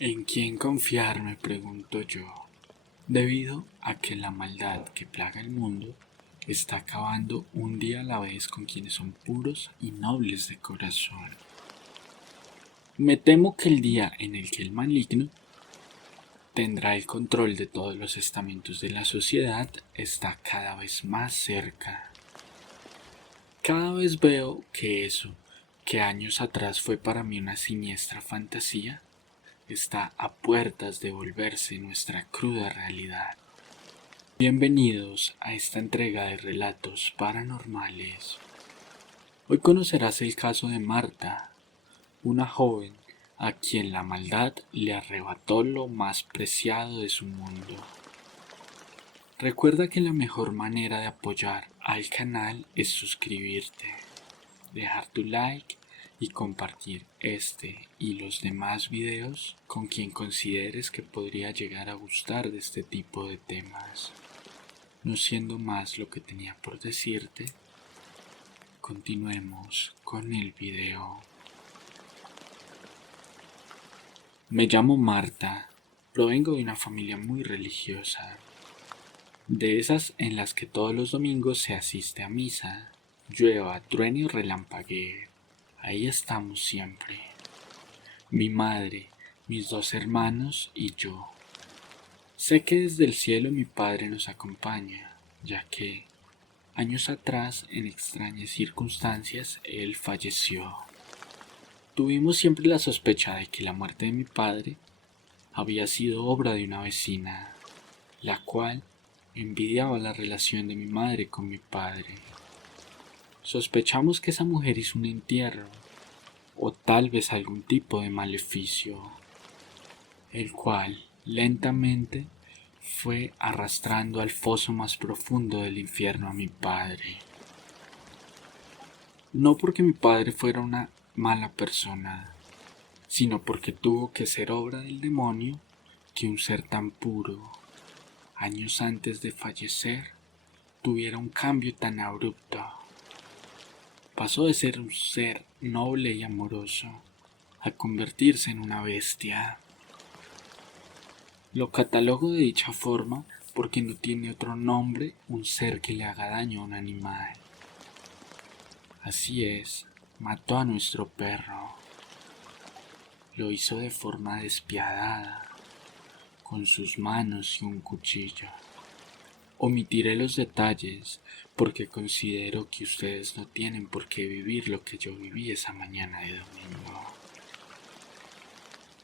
¿En quién confiar? Me pregunto yo, debido a que la maldad que plaga el mundo está acabando un día a la vez con quienes son puros y nobles de corazón. Me temo que el día en el que el maligno tendrá el control de todos los estamentos de la sociedad está cada vez más cerca. Cada vez veo que eso, que años atrás fue para mí una siniestra fantasía, está a puertas de volverse nuestra cruda realidad. Bienvenidos a esta entrega de relatos paranormales. Hoy conocerás el caso de Marta, una joven a quien la maldad le arrebató lo más preciado de su mundo. Recuerda que la mejor manera de apoyar al canal es suscribirte, dejar tu like y compartir este y los demás videos con quien consideres que podría llegar a gustar de este tipo de temas. No siendo más lo que tenía por decirte, continuemos con el video. Me llamo Marta, provengo de una familia muy religiosa, de esas en las que todos los domingos se asiste a misa, llueva, truene o relampaguee, ahí estamos siempre. Mi madre, mis dos hermanos y yo. Sé que desde el cielo mi padre nos acompaña, ya que, años atrás, en extrañas circunstancias, él falleció. Tuvimos siempre la sospecha de que la muerte de mi padre había sido obra de una vecina, la cual envidiaba la relación de mi madre con mi padre. Sospechamos que esa mujer hizo un entierro, o tal vez algún tipo de maleficio, el cual lentamente fue arrastrando al foso más profundo del infierno a mi padre. No porque mi padre fuera una mala persona, sino porque tuvo que ser obra del demonio que un ser tan puro, años antes de fallecer, tuviera un cambio tan abrupto. Pasó de ser un ser noble y amoroso a convertirse en una bestia. Lo catalogo de dicha forma porque no tiene otro nombre un ser que le haga daño a un animal. Así es, mató a nuestro perro. Lo hizo de forma despiadada, con sus manos y un cuchillo. Omitiré los detalles porque considero que ustedes no tienen por qué vivir lo que yo viví esa mañana de domingo.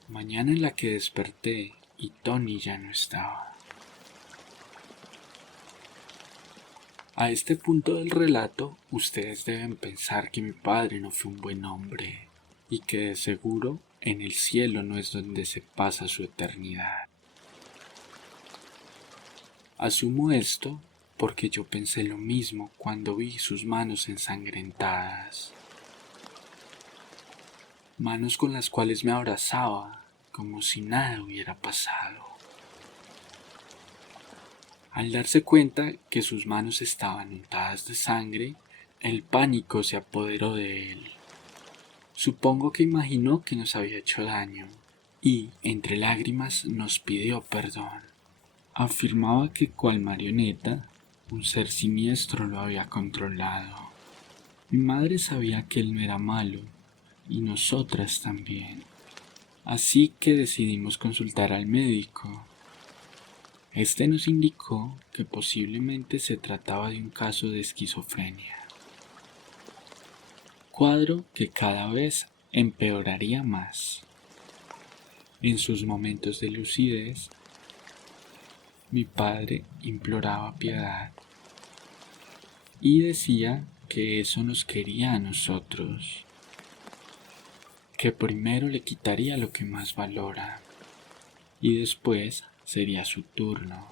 Mañana en la que desperté y Tony ya no estaba. A este punto del relato, ustedes deben pensar que mi padre no fue un buen hombre y que de seguro en el cielo no es donde se pasa su eternidad. Asumo esto porque yo pensé lo mismo cuando vi sus manos ensangrentadas, manos con las cuales me abrazaba como si nada hubiera pasado. Al darse cuenta que sus manos estaban untadas de sangre, el pánico se apoderó de él. Supongo que imaginó que nos había hecho daño y, entre lágrimas, nos pidió perdón. Afirmaba que cual marioneta, un ser siniestro lo había controlado. Mi madre sabía que él no era malo y nosotras también. Así que decidimos consultar al médico. Este nos indicó que posiblemente se trataba de un caso de esquizofrenia, cuadro que cada vez empeoraría más. En sus momentos de lucidez, mi padre imploraba piedad y decía que eso nos quería a nosotros, que primero le quitaría lo que más valora y después sería su turno.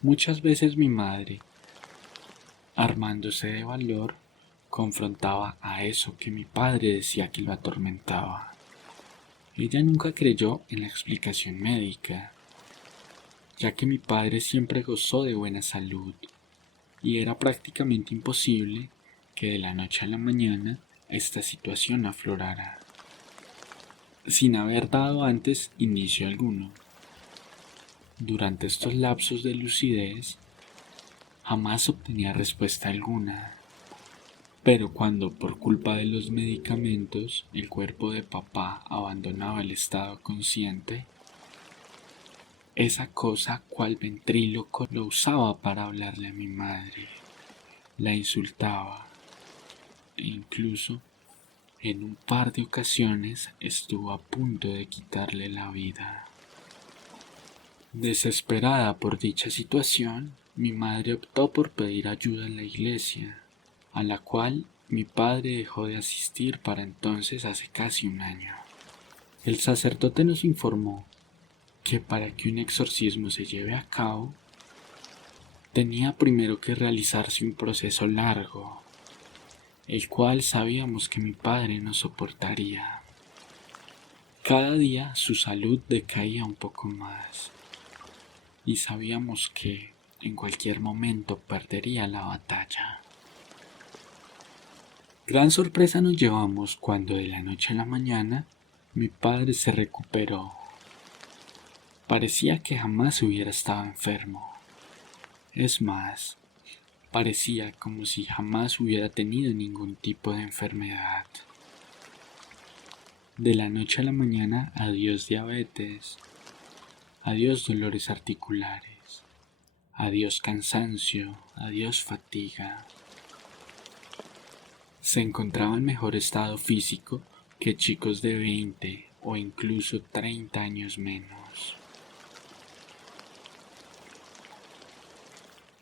Muchas veces mi madre, armándose de valor, confrontaba a eso que mi padre decía que lo atormentaba. Ella nunca creyó en la explicación médica, ya que mi padre siempre gozó de buena salud y era prácticamente imposible que de la noche a la mañana esta situación aflorara. sin haber dado antes inicio alguno. Durante estos lapsos de lucidez, jamás obtenía respuesta alguna, pero cuando por culpa de los medicamentos el cuerpo de papá abandonaba el estado consciente, esa cosa cual ventríloco lo usaba para hablarle a mi madre, la insultaba e incluso en un par de ocasiones estuvo a punto de quitarle la vida. Desesperada por dicha situación, mi madre optó por pedir ayuda en la iglesia, a la cual mi padre dejó de asistir para entonces hace casi un año. El sacerdote nos informó que para que un exorcismo se lleve a cabo, tenía primero que realizarse un proceso largo, el cual sabíamos que mi padre no soportaría. Cada día su salud decaía un poco más, y sabíamos que en cualquier momento perdería la batalla. Gran sorpresa nos llevamos cuando de la noche a la mañana mi padre se recuperó. Parecía que jamás hubiera estado enfermo. Es más, parecía como si jamás hubiera tenido ningún tipo de enfermedad. De la noche a la mañana, adiós diabetes, adiós dolores articulares, adiós cansancio, adiós fatiga. Se encontraba en mejor estado físico que chicos de 20 o incluso 30 años menos.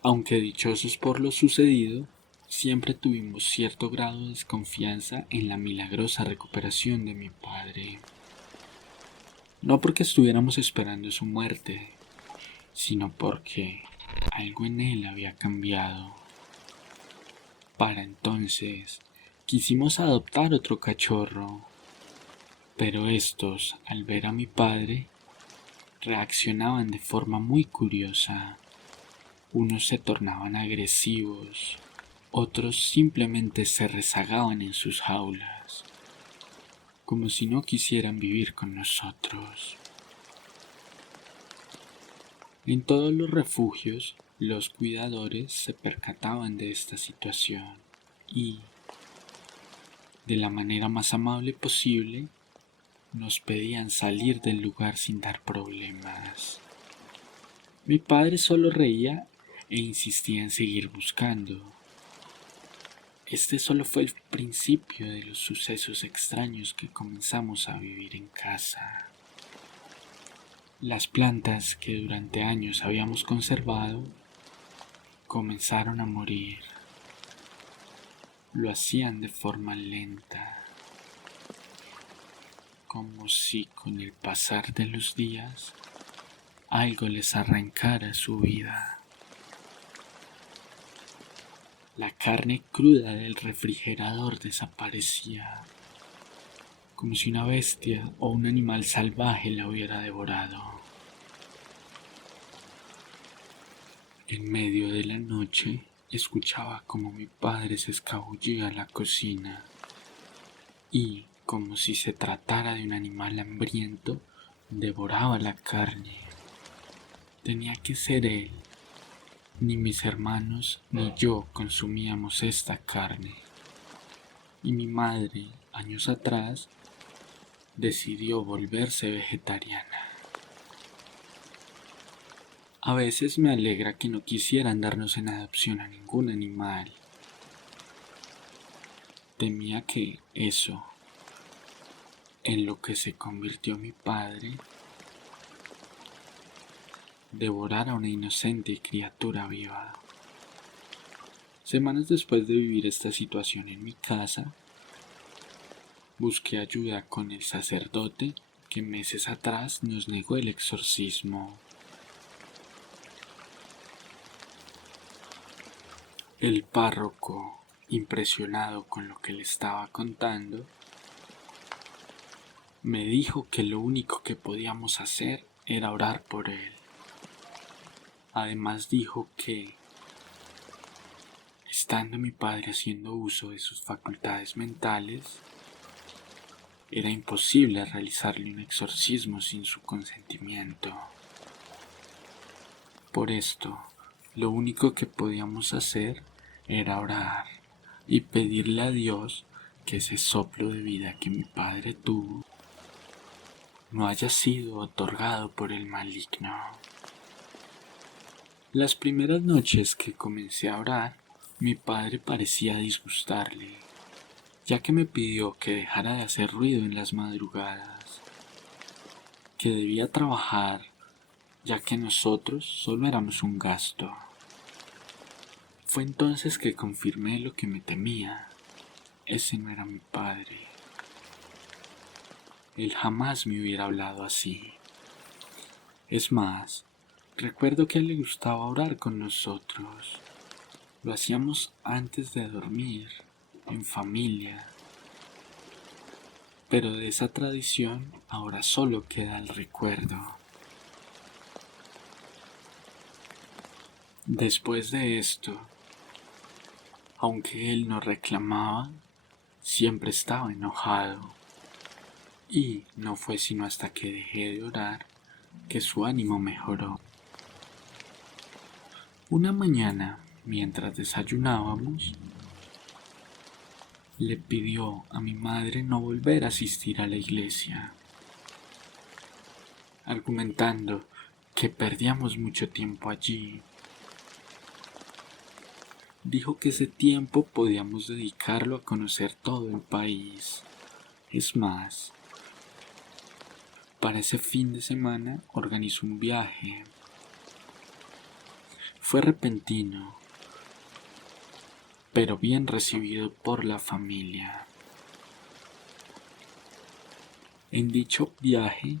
Aunque dichosos por lo sucedido, siempre tuvimos cierto grado de desconfianza en la milagrosa recuperación de mi padre. No porque estuviéramos esperando su muerte, sino porque algo en él había cambiado. Para entonces, quisimos adoptar otro cachorro, pero estos, al ver a mi padre, reaccionaban de forma muy curiosa. Unos se tornaban agresivos, otros simplemente se rezagaban en sus jaulas, como si no quisieran vivir con nosotros. En todos los refugios, los cuidadores se percataban de esta situación y, de la manera más amable posible, nos pedían salir del lugar sin dar problemas. Mi padre solo reía e insistía en seguir buscando. Este solo fue el principio de los sucesos extraños que comenzamos a vivir en casa. Las plantas que durante años habíamos conservado comenzaron a morir. Lo hacían de forma lenta, como si con el pasar de los días algo les arrancara su vida. La carne cruda del refrigerador desaparecía, como si una bestia o un animal salvaje la hubiera devorado. En medio de la noche escuchaba como mi padre se escabullía a la cocina y, como si se tratara de un animal hambriento, devoraba la carne. Tenía que ser él. Ni mis hermanos ni yo consumíamos esta carne. Y mi madre, años atrás, decidió volverse vegetariana. A veces me alegra que no quisieran darnos en adopción a ningún animal. Temía que eso, en lo que se convirtió mi padre, devorara a una inocente criatura viva. Semanas después de vivir esta situación en mi casa, busqué ayuda con el sacerdote que meses atrás nos negó el exorcismo. El párroco, impresionado con lo que le estaba contando, me dijo que lo único que podíamos hacer era orar por él. Además dijo que, estando mi padre haciendo uso de sus facultades mentales, era imposible realizarle un exorcismo sin su consentimiento. Por esto, lo único que podíamos hacer era orar y pedirle a Dios que ese soplo de vida que mi padre tuvo no haya sido otorgado por el maligno. Las primeras noches que comencé a orar, mi padre parecía disgustarle, ya que me pidió que dejara de hacer ruido en las madrugadas, que debía trabajar, ya que nosotros solo éramos un gasto. Fue entonces que confirmé lo que me temía. Ese no era mi padre. Él jamás me hubiera hablado así. Es más, recuerdo que a él le gustaba orar con nosotros. Lo hacíamos antes de dormir, en familia. Pero de esa tradición ahora solo queda el recuerdo. Después de esto, aunque él no reclamaba, siempre estaba enojado. Y no fue sino hasta que dejé de orar que su ánimo mejoró. Una mañana, mientras desayunábamos, le pidió a mi madre no volver a asistir a la iglesia, argumentando que perdíamos mucho tiempo allí. Dijo que ese tiempo podíamos dedicarlo a conocer todo el país. Es más, para ese fin de semana organizó un viaje. Fue repentino, pero bien recibido por la familia. En dicho viaje,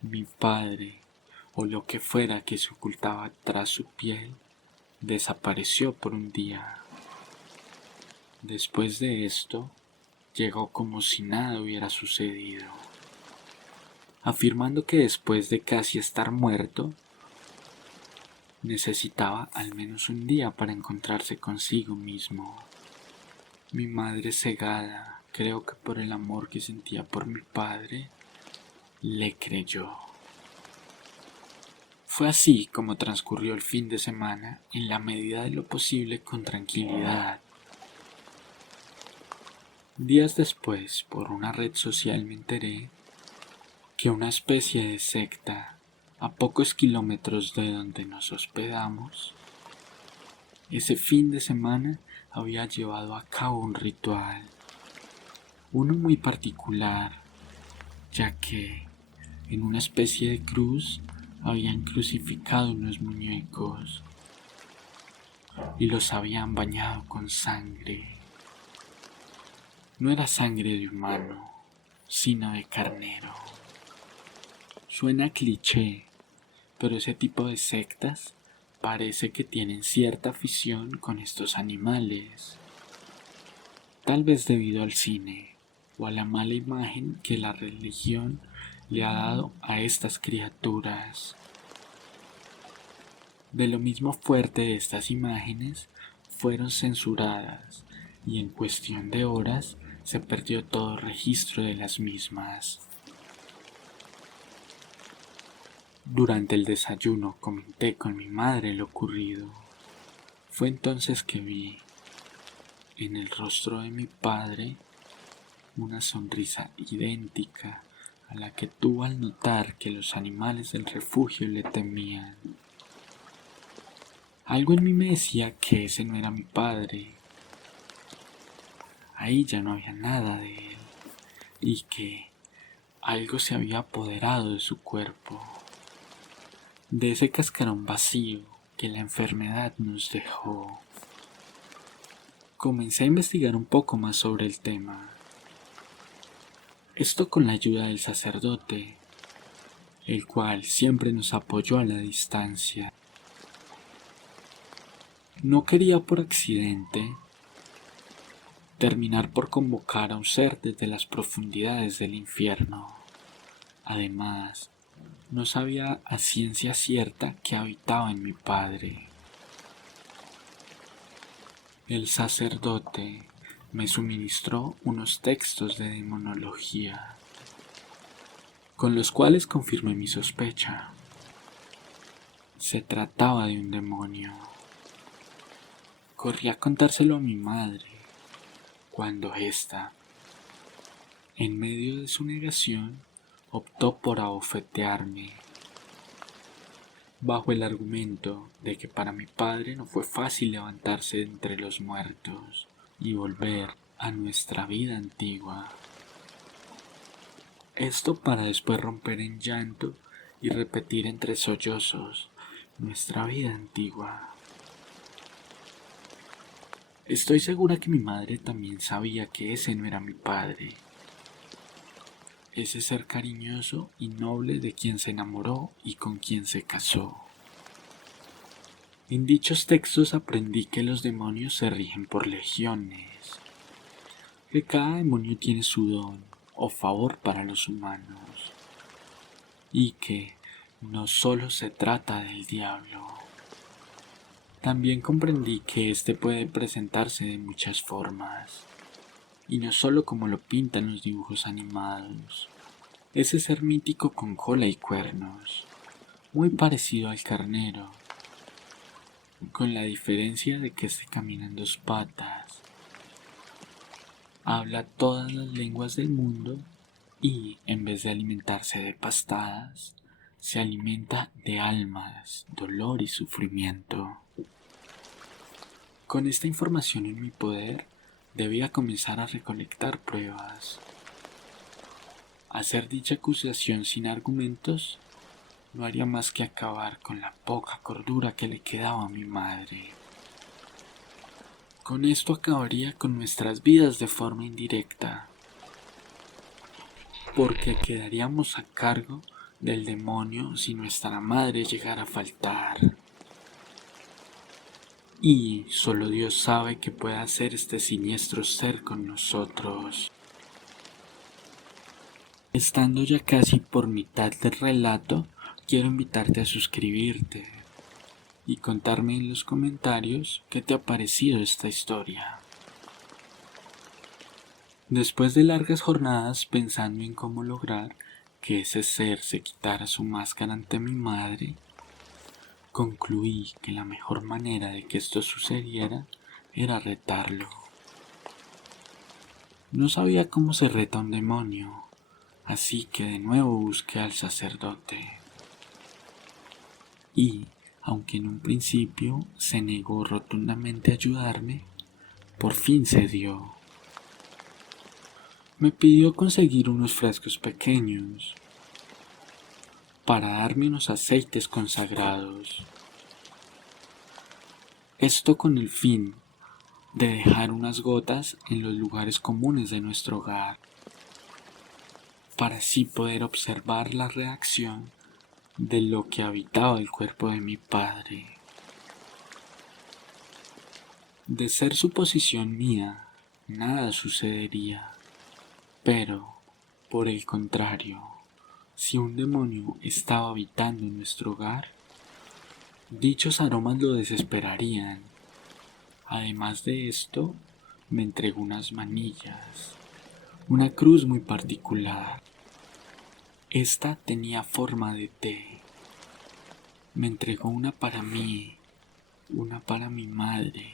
mi padre, o lo que fuera que se ocultaba tras su piel, desapareció por un día. Después de esto, llegó como si nada hubiera sucedido, afirmando que después de casi estar muerto, necesitaba al menos un día para encontrarse consigo mismo. Mi madre, cegada, creo que por el amor que sentía por mi padre, le creyó. Fue así como transcurrió el fin de semana en la medida de lo posible con tranquilidad. Días después, por una red social me enteré que una especie de secta, a pocos kilómetros de donde nos hospedamos, ese fin de semana había llevado a cabo un ritual, uno muy particular, ya que en una especie de cruz habían crucificado unos muñecos y los habían bañado con sangre. No era sangre de humano, sino de carnero. Suena cliché, pero ese tipo de sectas parece que tienen cierta afición con estos animales, tal vez debido al cine o a la mala imagen que la religión le ha dado a estas criaturas. De lo mismo fuerte estas imágenes fueron censuradas y en cuestión de horas se perdió todo registro de las mismas. Durante el desayuno comenté con mi madre lo ocurrido. Fue entonces que vi en el rostro de mi padre una sonrisa idéntica a la que tuvo al notar que los animales del refugio le temían. Algo en mí me decía que ese no era mi padre. Ahí ya no había nada de él y que algo se había apoderado de su cuerpo, de ese cascarón vacío que la enfermedad nos dejó. Comencé a investigar un poco más sobre el tema. Esto con la ayuda del sacerdote, el cual siempre nos apoyó a la distancia. No quería por accidente terminar por convocar a un ser desde las profundidades del infierno. Además, no sabía a ciencia cierta que habitaba en mi padre. El sacerdote me suministró unos textos de demonología con los cuales confirmé mi sospecha. Se trataba de un demonio. Corrí a contárselo a mi madre, cuando ésta, en medio de su negación, optó por abofetearme, bajo el argumento de que para mi padre no fue fácil levantarse de entre los muertos y volver a nuestra vida antigua. Esto para después romper en llanto y repetir entre sollozos: nuestra vida antigua. Estoy segura que mi madre también sabía que ese no era mi padre, ese ser cariñoso y noble de quien se enamoró y con quien se casó. En dichos textos aprendí que los demonios se rigen por legiones, que cada demonio tiene su don o favor para los humanos, y que no solo se trata del diablo. También comprendí que éste puede presentarse de muchas formas, y no solo como lo pintan los dibujos animados. Ese ser mítico con cola y cuernos, muy parecido al carnero, con la diferencia de que éste camina en dos patas, habla todas las lenguas del mundo y, en vez de alimentarse de pastadas, se alimenta de almas, dolor y sufrimiento. Con esta información en mi poder, debía comenzar a recolectar pruebas. Hacer dicha acusación sin argumentos no haría más que acabar con la poca cordura que le quedaba a mi madre. Con esto acabaría con nuestras vidas de forma indirecta, porque quedaríamos a cargo del demonio si nuestra madre llegara a faltar. Y solo Dios sabe qué puede hacer este siniestro ser con nosotros. Estando ya casi por mitad del relato, quiero invitarte a suscribirte y contarme en los comentarios qué te ha parecido esta historia. Después de largas jornadas pensando en cómo lograr que ese ser se quitara su máscara ante mi madre, concluí que la mejor manera de que esto sucediera era retarlo. No sabía cómo se reta a un demonio, así que de nuevo busqué al sacerdote. Y, aunque en un principio se negó rotundamente a ayudarme, por fin cedió. Me pidió conseguir unos frascos pequeños para darme unos aceites consagrados. Esto con el fin de dejar unas gotas en los lugares comunes de nuestro hogar, para así poder observar la reacción de lo que habitaba el cuerpo de mi padre. De ser suposición mía, nada sucedería, pero, por el contrario, si un demonio estaba habitando en nuestro hogar, dichos aromas lo desesperarían. Además de esto, me entregó unas manillas, una cruz muy particular. Esta tenía forma de T. Me entregó una para mí, una para mi madre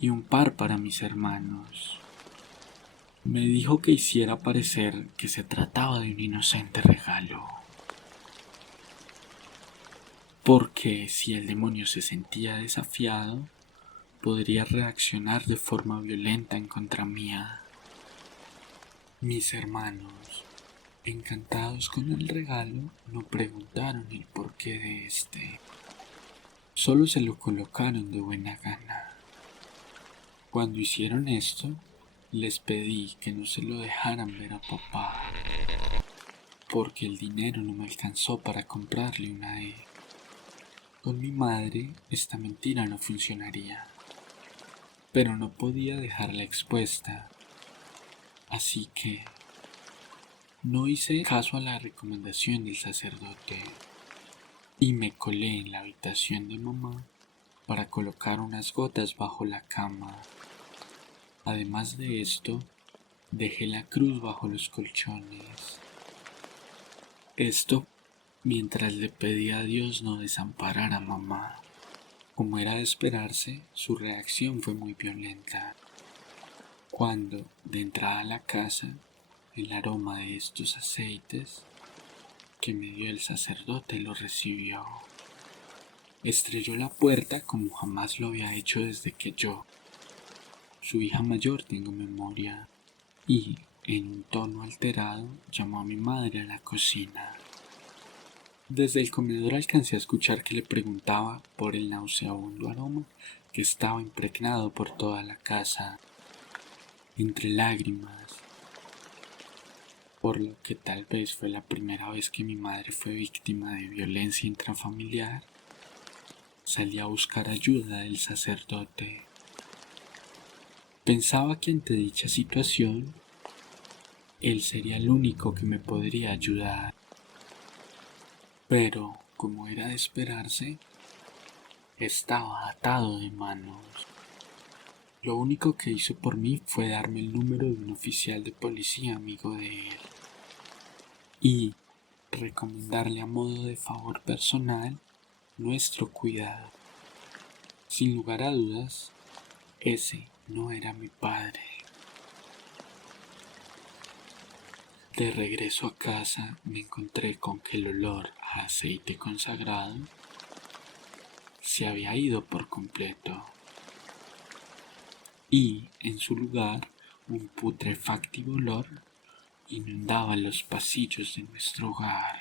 y un par para mis hermanos. Me dijo que hiciera parecer que se trataba de un inocente regalo, porque si el demonio se sentía desafiado, podría reaccionar de forma violenta en contra mía. Mis hermanos, encantados con el regalo, no preguntaron el porqué de este, solo se lo colocaron de buena gana. Cuando hicieron esto, les pedí que no se lo dejaran ver a papá, porque el dinero no me alcanzó para comprarle una E. Con mi madre esta mentira no funcionaría, pero no podía dejarla expuesta, así que no hice caso a la recomendación del sacerdote y me colé en la habitación de mamá para colocar unas gotas bajo la cama. Además de esto, dejé la cruz bajo los colchones. Esto mientras le pedía a Dios no desamparara a mamá. Como era de esperarse, su reacción fue muy violenta. Cuando, de entrada a la casa, el aroma de estos aceites que me dio el sacerdote lo recibió. Estrelló la puerta como jamás lo había hecho desde que yo, su hija mayor, tengo memoria, y, en un tono alterado, llamó a mi madre a la cocina. Desde el comedor alcancé a escuchar que le preguntaba por el nauseabundo aroma que estaba impregnado por toda la casa. Entre lágrimas, por lo que tal vez fue la primera vez que mi madre fue víctima de violencia intrafamiliar, salí a buscar ayuda del sacerdote. Pensaba que ante dicha situación, él sería el único que me podría ayudar. Pero, como era de esperarse, estaba atado de manos. Lo único que hizo por mí fue darme el número de un oficial de policía amigo de él y recomendarle a modo de favor personal nuestro cuidado. Sin lugar a dudas, ese no era mi padre. De regreso a casa me encontré con que el olor a aceite consagrado se había ido por completo y, en su lugar, un putrefactivo olor inundaba los pasillos de nuestro hogar,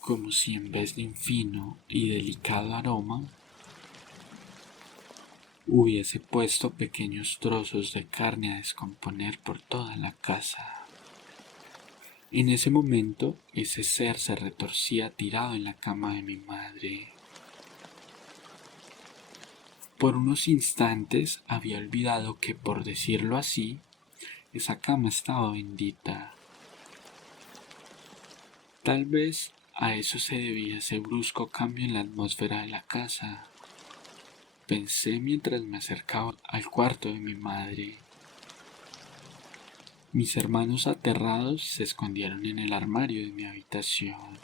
como si en vez de un fino y delicado aroma hubiese puesto pequeños trozos de carne a descomponer por toda la casa. En ese momento, ese ser se retorcía tirado en la cama de mi madre. Por unos instantes había olvidado que, por decirlo así, esa cama estaba bendita. Tal vez a eso se debía ese brusco cambio en la atmósfera de la casa. Pensé mientras me acercaba al cuarto de mi madre. Mis hermanos aterrados se escondieron en el armario de mi habitación,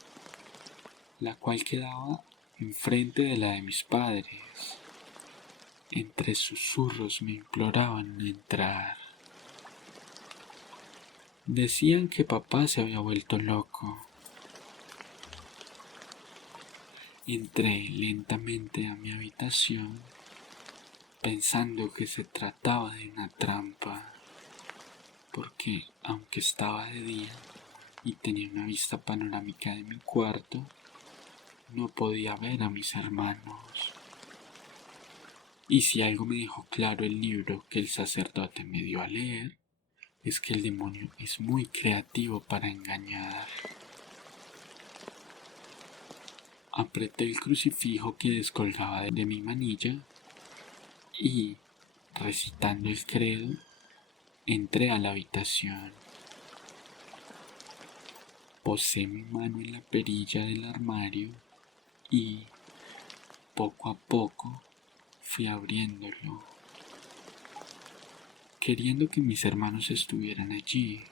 la cual quedaba enfrente de la de mis padres. Entre susurros me imploraban entrar. Decían que papá se había vuelto loco. Entré lentamente a mi habitación, pensando que se trataba de una trampa, porque aunque estaba de día y tenía una vista panorámica de mi cuarto, no podía ver a mis hermanos. Y si algo me dejó claro el libro que el sacerdote me dio a leer, es que el demonio es muy creativo para engañar. Apreté el crucifijo que descolgaba de mi manilla y, recitando el credo, entré a la habitación. Posé mi mano en la perilla del armario y, poco a poco, fui abriéndolo, queriendo que mis hermanos estuvieran allí,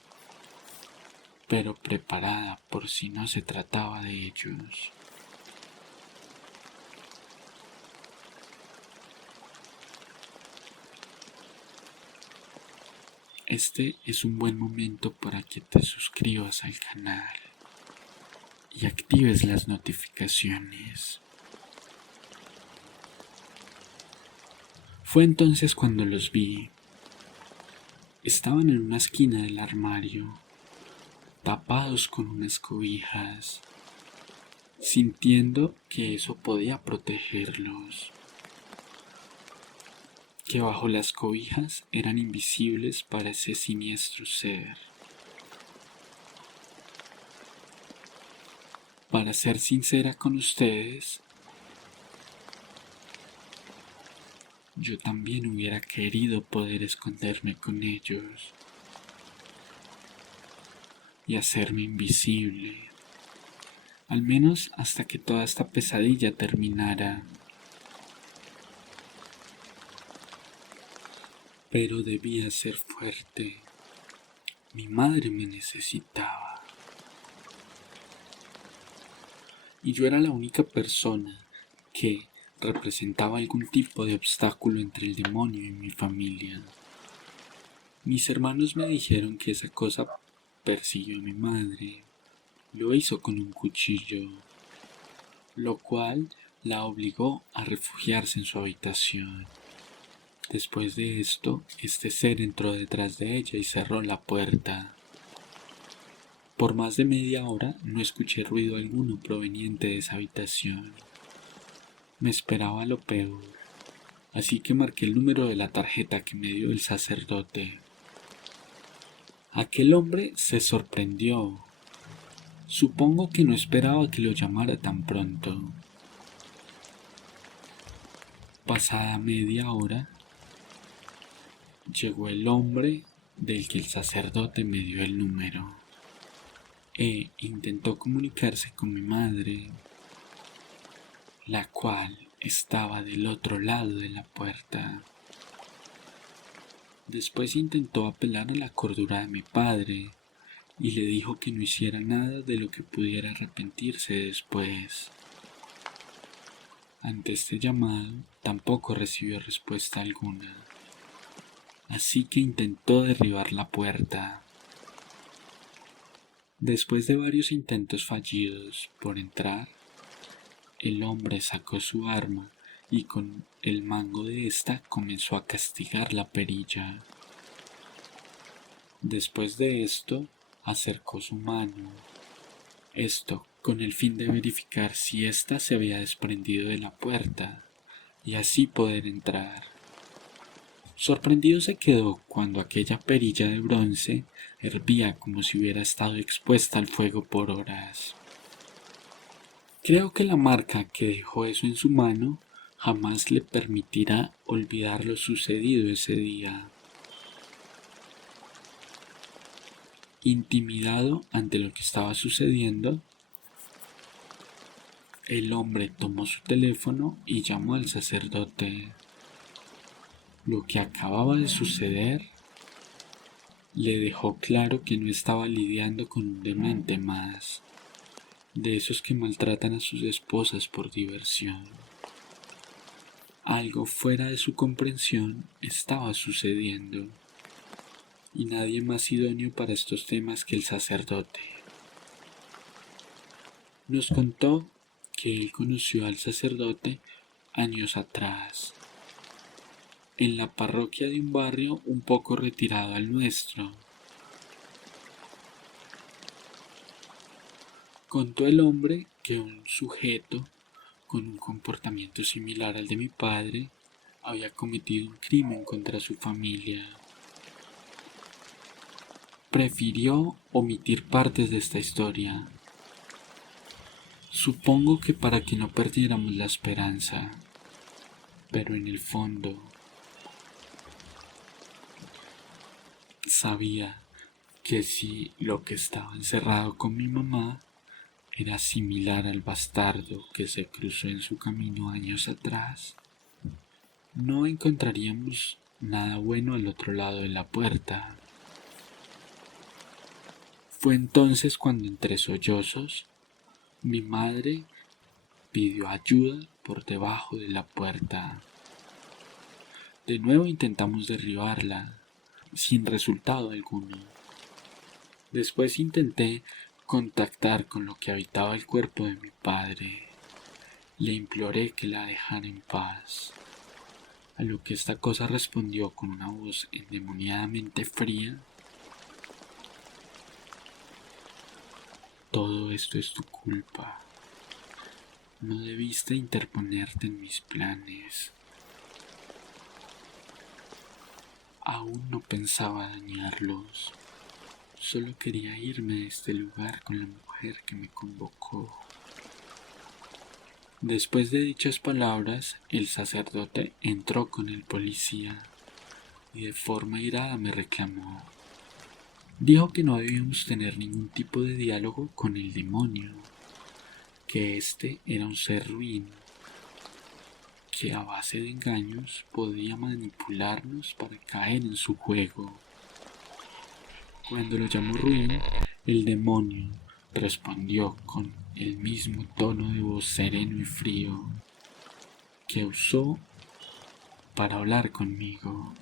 pero preparada por si no se trataba de ellos. Este es un buen momento para que te suscribas al canal y actives las notificaciones. Fue entonces cuando los vi. Estaban en una esquina del armario, tapados con unas cobijas, sintiendo que eso podía protegerlos, que bajo las cobijas eran invisibles para ese siniestro ser. Para ser sincera con ustedes, yo también hubiera querido poder esconderme con ellos y hacerme invisible, al menos hasta que toda esta pesadilla terminara. Pero debía ser fuerte. Mi madre me necesitaba. y yo era la única persona que representaba algún tipo de obstáculo entre el demonio y mi familia. Mis hermanos me dijeron que esa cosa persiguió a mi madre. Lo hizo con un cuchillo, lo cual la obligó a refugiarse en su habitación. Después de esto, este ser entró detrás de ella y cerró la puerta. Por más de media hora no escuché ruido alguno proveniente de esa habitación. Me esperaba lo peor, así que marqué el número de la tarjeta que me dio el sacerdote. Aquel hombre se sorprendió. Supongo que no esperaba que lo llamara tan pronto. Pasada media hora, llegó el hombre del que el sacerdote me dio el número e intentó comunicarse con mi madre, la cual estaba del otro lado de la puerta. Después intentó apelar a la cordura de mi padre y le dijo que no hiciera nada de lo que pudiera arrepentirse después. Ante este llamado tampoco recibió respuesta alguna, así que intentó derribar la puerta. Después de varios intentos fallidos por entrar, el hombre sacó su arma y con el mango de esta comenzó a castigar la perilla. Después de esto, acercó su mano, esto con el fin de verificar si ésta se había desprendido de la puerta y así poder entrar. Sorprendido se quedó cuando aquella perilla de bronce hervía como si hubiera estado expuesta al fuego por horas. Creo que la marca que dejó eso en su mano jamás le permitirá olvidar lo sucedido ese día. Intimidado ante lo que estaba sucediendo, el hombre tomó su teléfono y llamó al sacerdote. Lo que acababa de suceder le dejó claro que no estaba lidiando con un demente más, de esos que maltratan a sus esposas por diversión. Algo fuera de su comprensión estaba sucediendo, y nadie más idóneo para estos temas que el sacerdote. Nos contó que él conoció al sacerdote años atrás, en la parroquia de un barrio un poco retirado al nuestro. Contó el hombre que un sujeto con un comportamiento similar al de mi padre había cometido un crimen contra su familia. Prefirió omitir partes de esta historia. Supongo que para que no perdiéramos la esperanza, pero en el fondo sabía que si lo que estaba encerrado con mi mamá era similar al bastardo que se cruzó en su camino años atrás, no encontraríamos nada bueno al otro lado de la puerta. Fue entonces cuando entre sollozos mi madre pidió ayuda por debajo de la puerta. De nuevo intentamos derribarla, sin resultado alguno. Después intenté contactar con lo que habitaba el cuerpo de mi padre. Le imploré que la dejara en paz, a lo que esta cosa respondió con una voz endemoniadamente fría: todo esto es tu culpa. No debiste interponerte en mis planes. Aún no pensaba dañarlos. Solo quería irme de este lugar con la mujer que me convocó. Después de dichas palabras, el sacerdote entró con el policía y de forma airada me reclamó. Dijo que no debíamos tener ningún tipo de diálogo con el demonio, que éste era un ser ruin, que a base de engaños podía manipularnos para caer en su juego. Cuando lo llamó ruin, el demonio respondió con el mismo tono de voz sereno y frío que usó para hablar conmigo.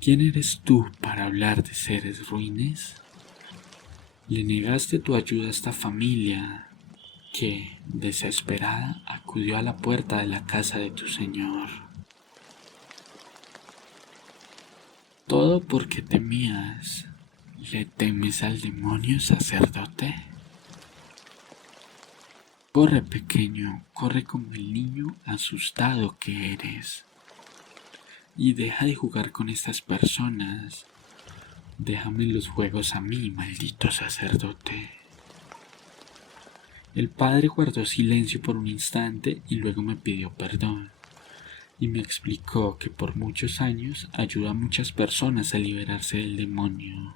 ¿Quién eres tú para hablar de seres ruines? Le negaste tu ayuda a esta familia que, desesperada, acudió a la puerta de la casa de tu señor. Todo porque temías. ¿Le temes al demonio, sacerdote? Corre, pequeño, corre como el niño asustado que eres. Y deja de jugar con estas personas. Déjame los juegos a mí, maldito sacerdote. El padre guardó silencio por un instante y luego me pidió perdón. Y me explicó que por muchos años ayudó a muchas personas a liberarse del demonio.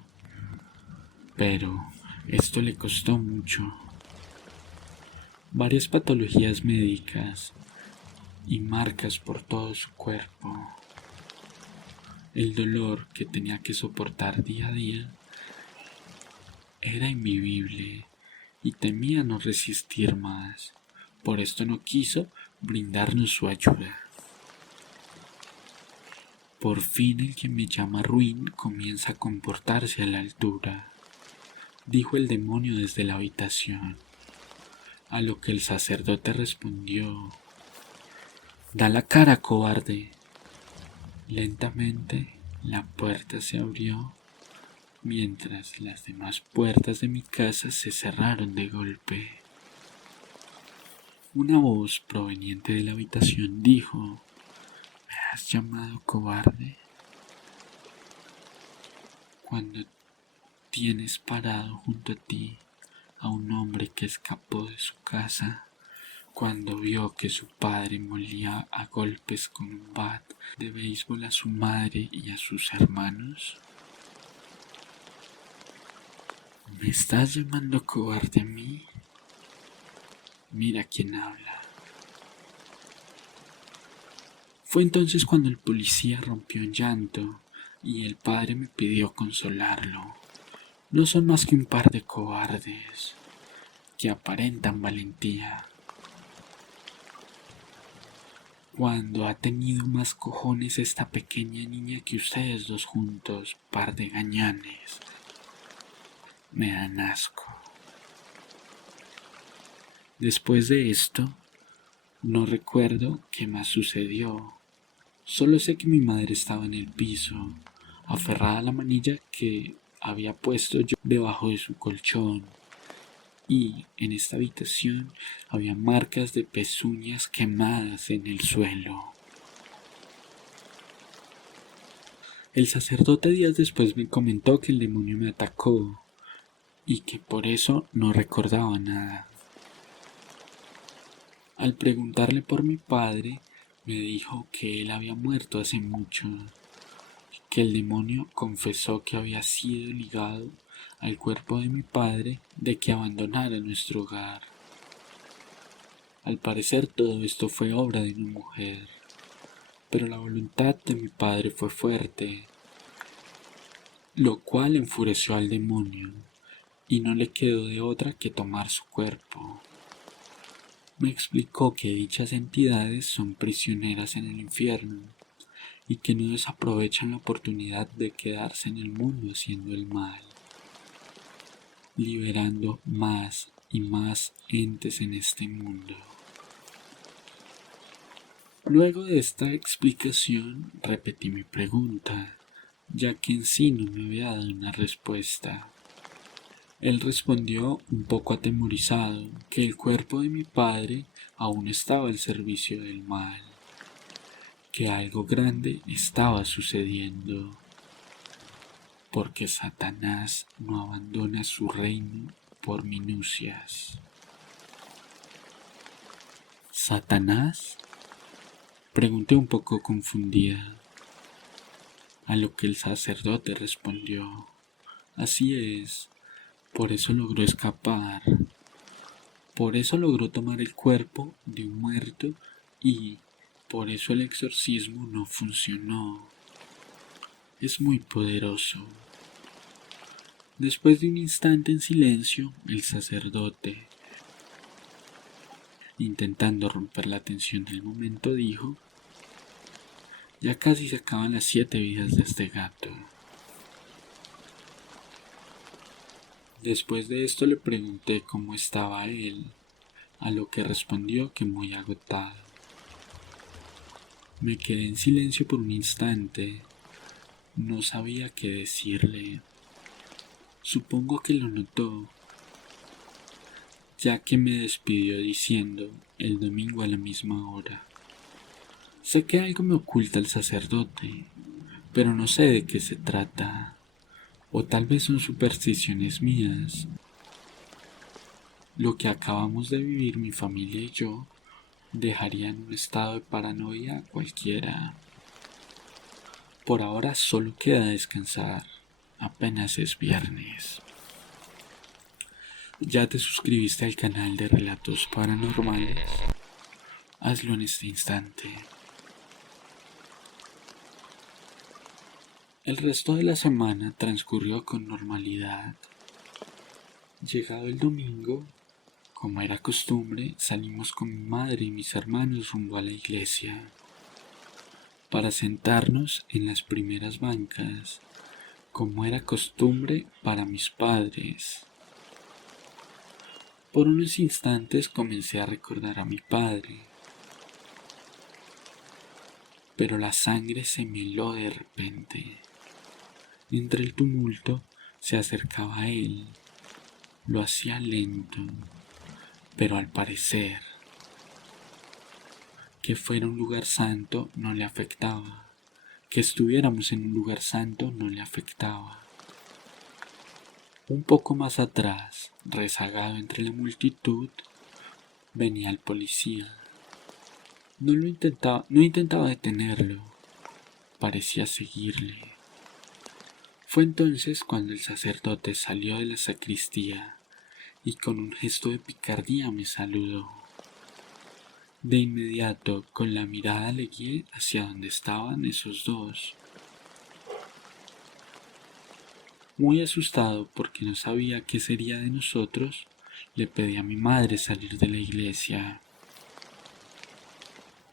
Pero esto le costó mucho. Varias patologías médicas y marcas por todo su cuerpo. El dolor que tenía que soportar día a día era invivible y temía no resistir más. Por esto no quiso brindarnos su ayuda. Por fin el que me llama ruin comienza a comportarse a la altura, dijo el demonio desde la habitación, a lo que el sacerdote respondió: da la cara, cobarde. Lentamente la puerta se abrió, mientras las demás puertas de mi casa se cerraron de golpe. Una voz proveniente de la habitación dijo: ¿me has llamado cobarde? Cuando tienes parado junto a ti a un hombre que escapó de su casa cuando vio que su padre molía a golpes con un bat de béisbol a su madre y a sus hermanos. ¿Me estás llamando cobarde a mí? Mira quién habla. Fue entonces cuando el policía rompió en llanto y el padre me pidió consolarlo. No son más que un par de cobardes que aparentan valentía, cuando ha tenido más cojones esta pequeña niña que ustedes dos juntos, par de gañanes. Me dan asco. Después de esto, no recuerdo qué más sucedió. Solo sé que mi madre estaba en el piso, aferrada a la manilla que había puesto yo debajo de su colchón, y en esta habitación había marcas de pezuñas quemadas en el suelo. El sacerdote días después me comentó que el demonio me atacó y que por eso no recordaba nada. Al preguntarle por mi padre, me dijo que él había muerto hace mucho, que el demonio confesó que había sido ligado al cuerpo de mi padre de que abandonara nuestro hogar. Al parecer todo esto fue obra de una mujer, pero la voluntad de mi padre fue fuerte, lo cual enfureció al demonio, y no le quedó de otra que tomar su cuerpo. Me explicó que dichas entidades son prisioneras en el infierno y que no desaprovechan la oportunidad de quedarse en el mundo haciendo el mal, liberando más y más entes en este mundo. Luego de esta explicación repetí mi pregunta, ya que en sí no me había dado una respuesta. Él respondió un poco atemorizado que el cuerpo de mi padre aún estaba al servicio del mal, que algo grande estaba sucediendo, porque Satanás no abandona su reino por minucias. ¿Satanás? Pregunté un poco confundida, a lo que el sacerdote respondió: así es, por eso logró escapar. Por eso logró tomar el cuerpo de un muerto y por eso el exorcismo no funcionó. Es muy poderoso. Después de un instante en silencio, el sacerdote, intentando romper la tensión del momento, dijo: ya casi se acaban las 7 vidas de este gato. Después de esto le pregunté cómo estaba él, a lo que respondió que muy agotado. Me quedé en silencio por un instante. No sabía qué decirle. Supongo que lo notó, ya que me despidió diciendo: el domingo a la misma hora. Sé que algo me oculta el sacerdote, pero no sé de qué se trata. O tal vez son supersticiones mías. Lo que acabamos de vivir mi familia y yo dejaría en un estado de paranoia a cualquiera. Por ahora solo queda descansar. Apenas es viernes. ¿Ya te suscribiste al canal de Relatos Paranormales? Hazlo en este instante. El resto de la semana transcurrió con normalidad. Llegado el domingo, como era costumbre, salimos con mi madre y mis hermanos rumbo a la iglesia para sentarnos en las primeras bancas, como era costumbre para mis padres. Por unos instantes comencé a recordar a mi padre, pero la sangre se me heló de repente. Entre el tumulto se acercaba a él. Lo hacía lento, pero al parecer que fuera un lugar santo no le afectaba. Que estuviéramos en un lugar santo no le afectaba. Un poco más atrás, rezagado entre la multitud, venía el policía. No intentaba detenerlo, parecía seguirle. Fue entonces cuando el sacerdote salió de la sacristía y con un gesto de picardía me saludó. De inmediato, con la mirada le guié hacia donde estaban esos dos. Muy asustado porque no sabía qué sería de nosotros, le pedí a mi madre salir de la iglesia.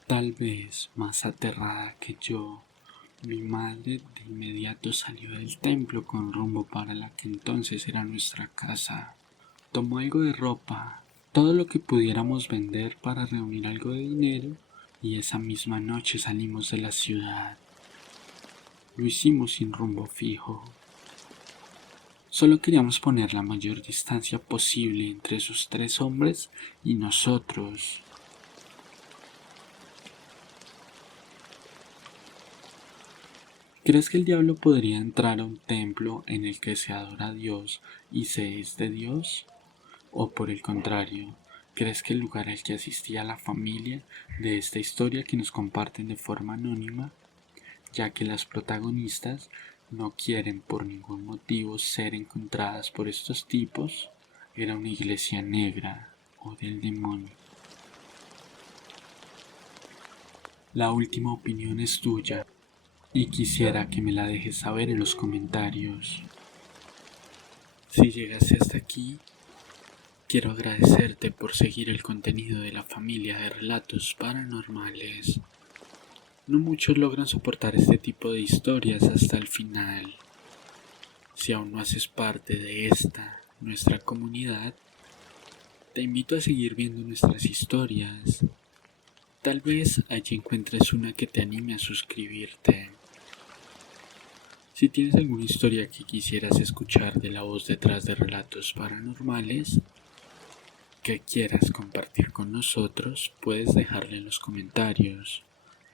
Tal vez más aterrada que yo, mi madre de inmediato salió del templo con rumbo para la que entonces era nuestra casa. Tomó algo de ropa, todo lo que pudiéramos vender para reunir algo de dinero, y esa misma noche salimos de la ciudad. Lo hicimos sin rumbo fijo. Solo queríamos poner la mayor distancia posible entre esos 3 hombres y nosotros. ¿Crees que el diablo podría entrar a un templo en el que se adora a Dios y se es de Dios? ¿O por el contrario, crees que el lugar al que asistía la familia de esta historia que nos comparten de forma anónima, ya que las protagonistas no quieren por ningún motivo ser encontradas por estos tipos, era una iglesia negra o del demonio? La última opinión es tuya y quisiera que me la dejes saber en los comentarios. Si llegaste hasta aquí, quiero agradecerte por seguir el contenido de la familia de Relatos Paranormales. No muchos logran soportar este tipo de historias hasta el final. Si aún no haces parte de nuestra comunidad, te invito a seguir viendo nuestras historias. Tal vez allí encuentres una que te anime a suscribirte. Si tienes alguna historia que quisieras escuchar de la voz detrás de Relatos Paranormales, que quieras compartir con nosotros, puedes dejarla en los comentarios,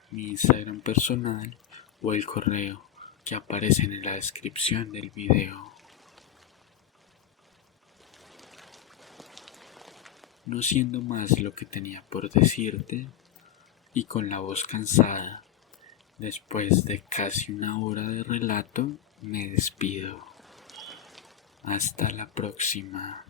mi Instagram personal o el correo que aparecen en la descripción del video. No siendo más lo que tenía por decirte, y con la voz cansada, después de casi una hora de relato, me despido. Hasta la próxima.